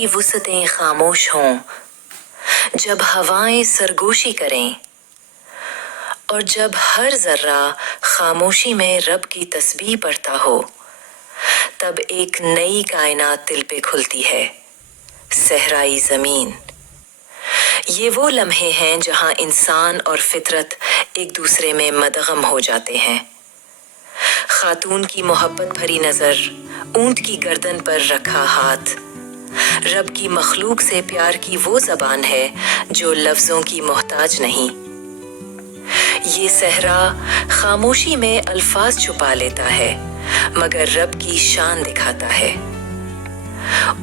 की वुसअतें खामोश हों, जब हवाएं सरगोशी करें और जब हर जर्रा खामोशी में रब की तस्बीह पढ़ता हो, तब एक नई कायनात दिल पे खुलती है, सहराई जमीन। ये वो लम्हे हैं जहां इंसान और फितरत एक दूसरे में मदगम हो जाते हैं। खातून की मोहब्बत भरी नजर, ऊंट की गर्दन पर रखा हाथ, रब की मखलूक से प्यार की वो जबान है जो लफ्जों की मोहताज नहीं। ये सहरा खामोशी में अल्फाज छुपा लेता है, मगर रब की शान दिखाता है।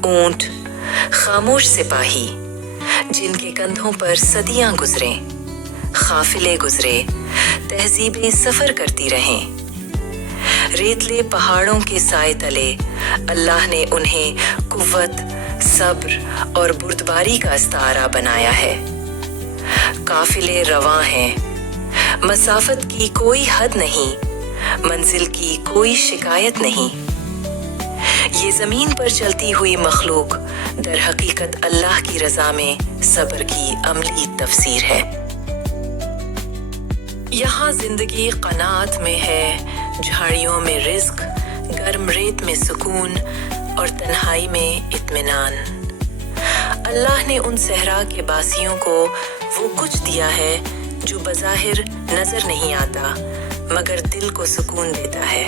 ऊंट, खामोश सिपाही, जिनके कंधों पर सदियां गुजरे, काफिले गुजरे, तहजीबें सफर करती रहें। रेतले पहाड़ों के साए तले अल्लाह ने उन्हें कुव्वत, सब्र और बुर्दबारी का इस्तारा बनाया है। काफिले रवां हैं, मसाफत की कोई हद नहीं, मंजिल की कोई शिकायत नहीं। ये जमीन पर चलती हुई मखलूक दर हकीकत अल्लाह की रजा में सब्र की अमली तफसीर है। यहाँ जिंदगी कनात में है, झाड़ियों में रिज्क, गर्म रेत में सुकून और तन्हाई में इत्मीनान। अल्लाह ने उन सहरा के बासियों को वो कुछ दिया है जो बज़ाहिर नजर नहीं आता, मगर दिल को सुकून देता है।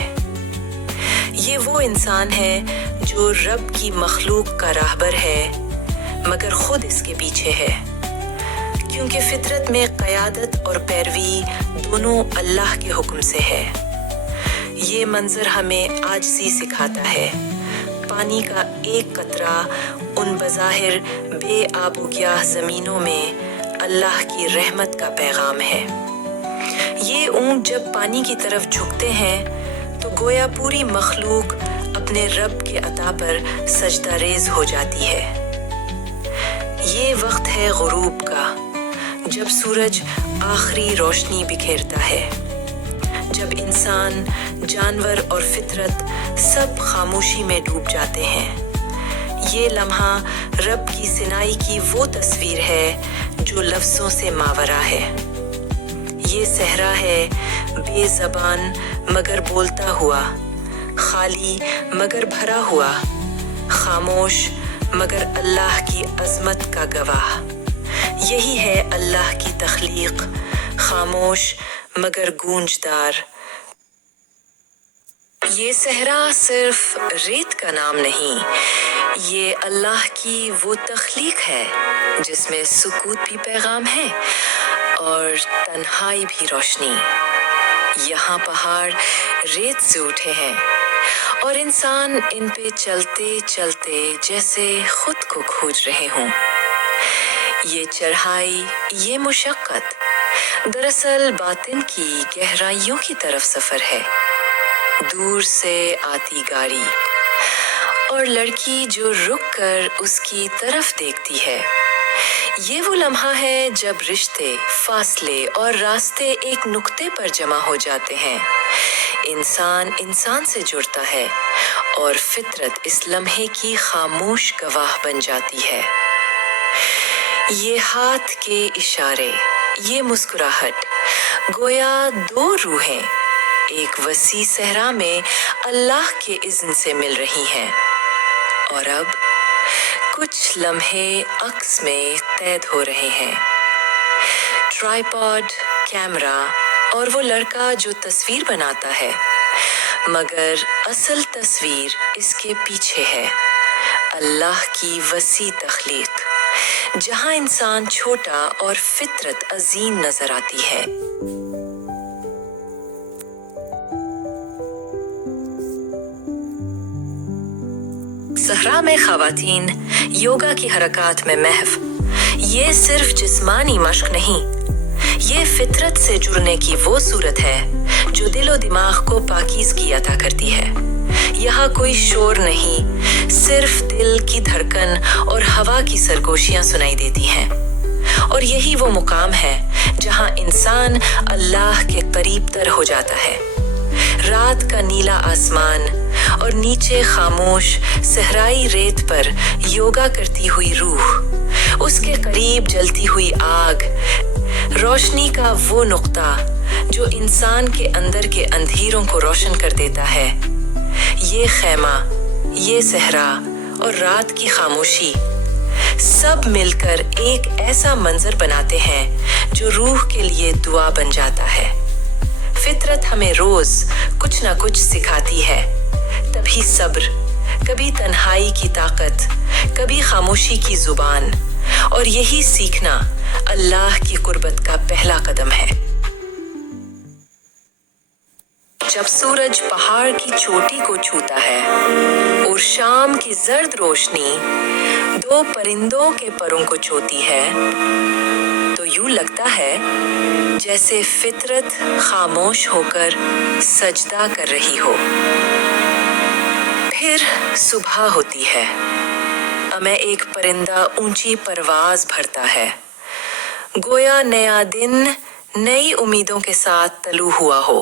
ये वो इंसान है जो रब की मखलूक का राहबर है, मगर खुद इसके पीछे है, क्योंकि फितरत में क़यादत और पैरवी दोनों अल्लाह के हुक्म से है। ये मंजर हमें आजिज़ी सिखाता है। पानी का एक कतरा उन बज़ाहिर बेआबोग्याह ज़मीनों में अल्लाह की रहमत का पैगाम है। ये ऊंट जब पानी की तरफ झुकते हैं तो गोया पूरी मखलूक अपने रब के अता पर सजदा रेज हो जाती है। ये वक्त है गुरूब का, जब सूरज आखिरी रोशनी बिखेरता है, जब इंसान, जानवर और फितरत सब खामोशी में डूब जाते हैं। ये लम्हा रब की सिनाई की वो तस्वीर है जो लफ्जों से मावरा है। ये सहरा है बेज़बान मगर बोलता हुआ, खाली मगर भरा हुआ, खामोश मगर अल्लाह की अजमत का गवाह। यही है अल्लाह की तख्लीक, खामोश मगर गूंजदार। ये सहरा सिर्फ रेत का नाम नहीं, ये अल्लाह की वो तख्लीक है जिसमें सुकूत भी पैगाम है और तन्हाई भी रोशनी। यहाँ पहाड़ रेत से उठे हैं और इंसान इन पे चलते चलते जैसे खुद को खोज रहे हों। ये चढ़ाई, ये मुशक्कत दरअसल बातिन की गहराइयों की तरफ सफर है। दूर से आती गाड़ी और लड़की जो रुक कर उसकी तरफ देखती है। ये वो लम्हा है जब रिश्ते, फासले और रास्ते एक नुक्ते पर जमा हो जाते हैं। इंसान इंसान से जुड़ता है और फितरत इस लम्हे की खामोश गवाह बन जाती है। ये हाथ के इशारे, ये मुस्कुराहट, गोया दो रूहें एक वसी सहरा में अल्लाह के इज़्न से मिल रही हैं। और अब कुछ लम्हे अक्स में कैद हो रहे हैं। ट्राइपॉड, कैमरा और वो लड़का जो तस्वीर बनाता है, मगर असल तस्वीर इसके पीछे है, अल्लाह की वसी तख्लीक, जहां इंसान छोटा और फितरत अजीम नजर आती है। सहरा में ख़वातीन योगा की हरकत में महव। ये सिर्फ जिस्मानी मश्क नहीं, ये फितरत से जुड़ने की वो सूरत है जो दिलो दिमाग को पाकीज़गी अता करती है। यहाँ कोई शोर नहीं, सिर्फ दिल की धड़कन और हवा की सरगोशियां सुनाई देती हैं। और यही वो मुकाम है जहाँ इंसान अल्लाह के करीब तर हो जाता है। रात का नीला आसमान और नीचे खामोश सहराई रेत पर योगा करती हुई रूह, उसके करीब जलती हुई आग, रोशनी का वो नुक्ता जो इंसान के अंदर के अंधेरों को रोशन कर देता है। ये खैमा, ये सहरा और रात की खामोशी सब मिलकर एक ऐसा मंजर बनाते हैं जो रूह के लिए दुआ बन जाता है। फितरत हमें रोज कुछ ना कुछ सिखाती है, तभी सब्र, कभी तन्हाई की ताकत, कभी खामोशी की जुबान, और यही सीखना अल्लाह की कुर्बत का पहला कदम है। जब सूरज पहाड़ की चोटी को छूता है और शाम की जर्द रोशनी दो परिंदों के परों को छूती है, तो यूं लगता है जैसे फितरत खामोश होकर सजदा कर रही हो। फिर सुबह होती है, हमें एक परिंदा ऊंची परवाज भरता है, गोया नया दिन नई उम्मीदों के साथ तलू हुआ हो।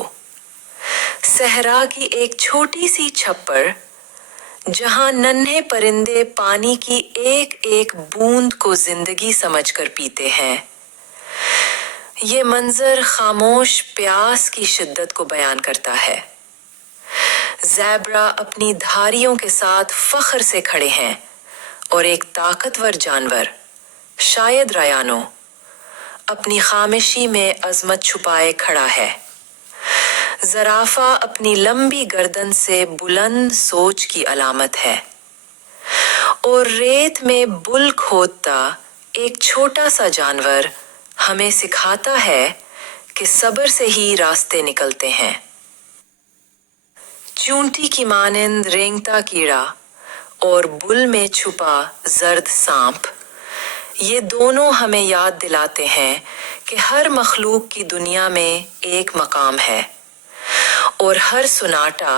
सहरा की एक छोटी सी छप्पर जहां नन्हे परिंदे पानी की एक एक बूंद को जिंदगी समझकर पीते हैं। ये मंजर खामोश प्यास की शिद्दत को बयान करता है। ज़ेब्रा अपनी धारियों के साथ फख्र से खड़े हैं और एक ताकतवर जानवर, शायद रायानो, अपनी खामोशी में अजमत छुपाए खड़ा है। ज़राफ़ा अपनी लंबी गर्दन से बुलंद सोच की अलामत है, और रेत में बुल खोदता एक छोटा सा जानवर हमें सिखाता है कि सब्र से ही रास्ते निकलते हैं। चूंटी की मानिंद रेंगता कीड़ा और बुल में छुपा जर्द सांप, ये दोनों हमें याद दिलाते हैं कि हर मखलूक की दुनिया में एक मकाम है और हर सुनाटा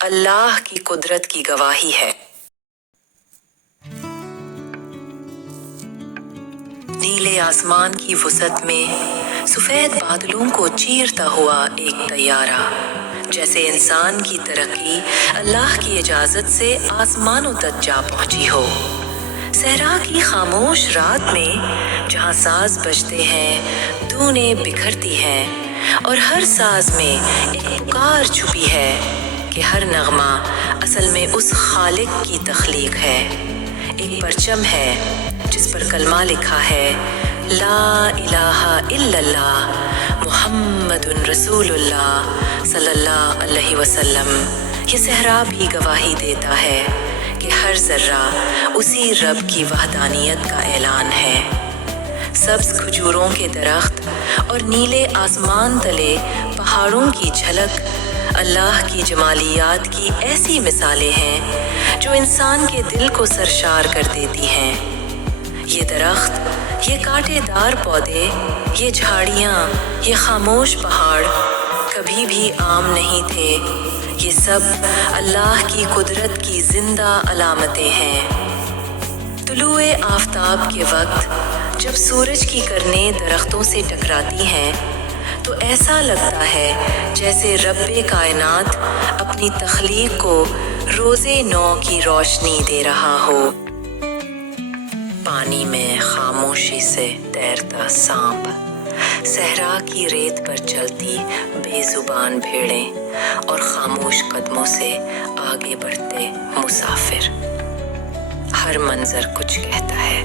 अल्लाह की कुदरत की गवाही है। नीले आसमान की वसत में सफेद बादलों को चीरता हुआ एक तैयारा, जैसे इंसान की तरक्की अल्लाह की इजाजत से आसमानों तक जा पहुंची हो। सहरा की खामोश रात में जहां साज बजते हैं, धूनें बिखरती हैं और हर साज में एक पुकार छुपी है कि हर नगमा असल में उस खालिक की तख्लीक है। एक परचम है जिस पर कलमा लिखा है, ला इलाहा इल्लल्लाह मुहम्मदुन रसूलुल्लाह सल्लल्लाहु अलैहि वसल्लम। ये सहरा भी गवाही देता है कि हर जर्रा उसी रब की वहदानियत का ऐलान है। सब्ज खजूरों के दरख्त और नीले आसमान तले पहाड़ों की झलक अल्लाह की जमालियात की ऐसी मिसालें हैं जो इंसान के दिल को सरशार कर देती हैं। ये दरख्त, ये कांटेदार पौधे, ये झाड़ियाँ, ये खामोश पहाड़ कभी भी आम नहीं थे। ये सब अल्लाह की कुदरत की जिंदा अलामतें हैं। तुलुए आफताब के वक्त जब सूरज की किरणें दरख्तों से टकराती हैं, तो ऐसा लगता है जैसे रब्बे कायनात अपनी तख्लीक को रोज़े नौ की रोशनी दे रहा हो। पानी में खामोशी से तैरता सांप, सहरा की रेत पर चलती बेजुबान भेड़ें और खामोश कदमों से आगे बढ़ते मुसाफिर। हर मंजर कुछ कहता है,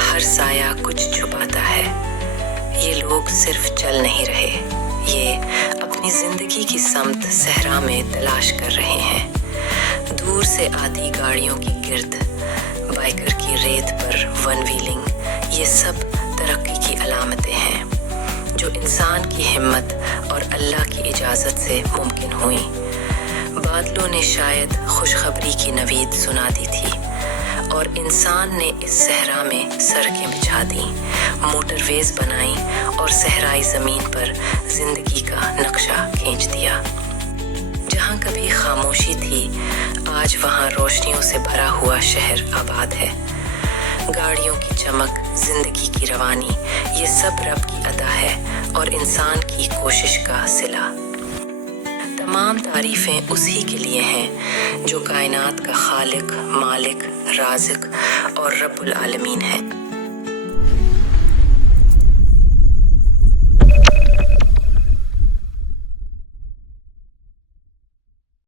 हर साया कुछ छुपाता है। ये लोग सिर्फ चल नहीं रहे, ये अपनी जिंदगी की समत सहरा में तलाश कर रहे हैं। दूर से आती गाड़ियों की गिर्द, बाइकर की रेत पर वन व्हीलिंग, ये सब तरक्की की अलामतें हैं जो इंसान की हिम्मत और अल्लाह की इजाज़त से मुमकिन हुई। बादलों ने शायद खुशखबरी की नवीद सुना दी थी और इंसान ने इस सहरा में सड़कें बिछा दी, मोटरवेज बनाई और सहराई ज़मीन पर जिंदगी का नक्शा खींच दिया। जहाँ कभी खामोशी थी, आज वहाँ रोशनियों से भरा हुआ शहर आबाद है। गाड़ियों की चमक, जिंदगी की रवानी, ये सब रब की अता है और इंसान की कोशिश का सिला। تمام تعریفیں اسی کے لیے ہیں جو کائنات کا خالق، مالک، رازق اور رب العالمین ہے۔